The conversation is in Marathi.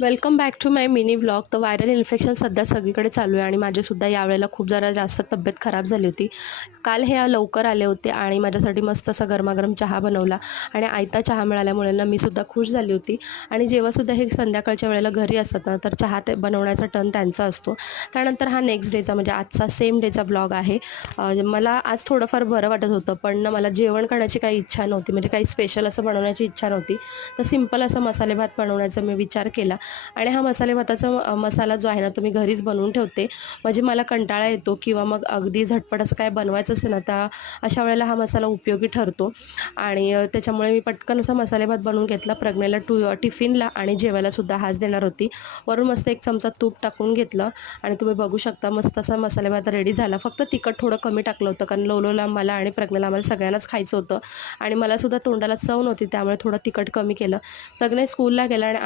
Welcome back to my mini vlog. तर व्हायरल इन्फेक्शन सध्या सगळीकडे चालू आहे आणि माझीसुद्धा यावेळेला खूप जरा जास्त तब्येत खराब झाली होती. काल हे लवकर आले होते आणि माझ्यासाठी मस्त असा गरमागरम चहा बनवला आणि आयता चहा मिळाल्यामुळे ना मी सुद्धा खुश झाली होती. आणि जेव्हासुद्धा हे संध्याकाळच्या वेळेला घरी असतात ना, तर चहा ते बनवण्याचा टर्न त्यांचा असतो. त्यानंतर हा नेक्स्ट डेचा म्हणजे आजचा सेम डेचा व्लॉग आहे. मला आज थोडंफार बरं वाटत होतं, पण ना मला जेवण करण्याची काही इच्छा नव्हती, म्हणजे काही स्पेशल असं बनवण्याची इच्छा नव्हती. तर सिंपल असा मसाले भात बनवण्याचा मी विचार केला आणि हा मसाले भाताचा मसाला जो आहे ना, तो मी घरीच बनवून ठेवते. म्हणजे मला कंटाळा येतो किंवा मग अगदी झटपट असं काय बनवायचं असेल ना, तर अशा वेळेला हा मसाला उपयोगी ठरतो. आणि त्याच्यामुळे मी पटकन असा मसाले भात बनवून घेतला. प्रज्ञेला टिफिनला आणि जेवायलासुद्धा हाच देणार होती. वरून मस्त एक चमचा तूप टाकून घेतलं आणि तुम्ही बघू शकता मस्त असा मसाले भात रेडी झाला. फक्त तिखट थोडं कमी टाकलं होतं, कारण लोलोला, मला आणि प्रज्ञेला आम्हाला सगळ्यांनाच खायचं होतं आणि मलासुद्धा तोंडाला चव नव्हती, त्यामुळे थोडं तिखट कमी केलं. प्रज्ञा स्कूलला गेला आणि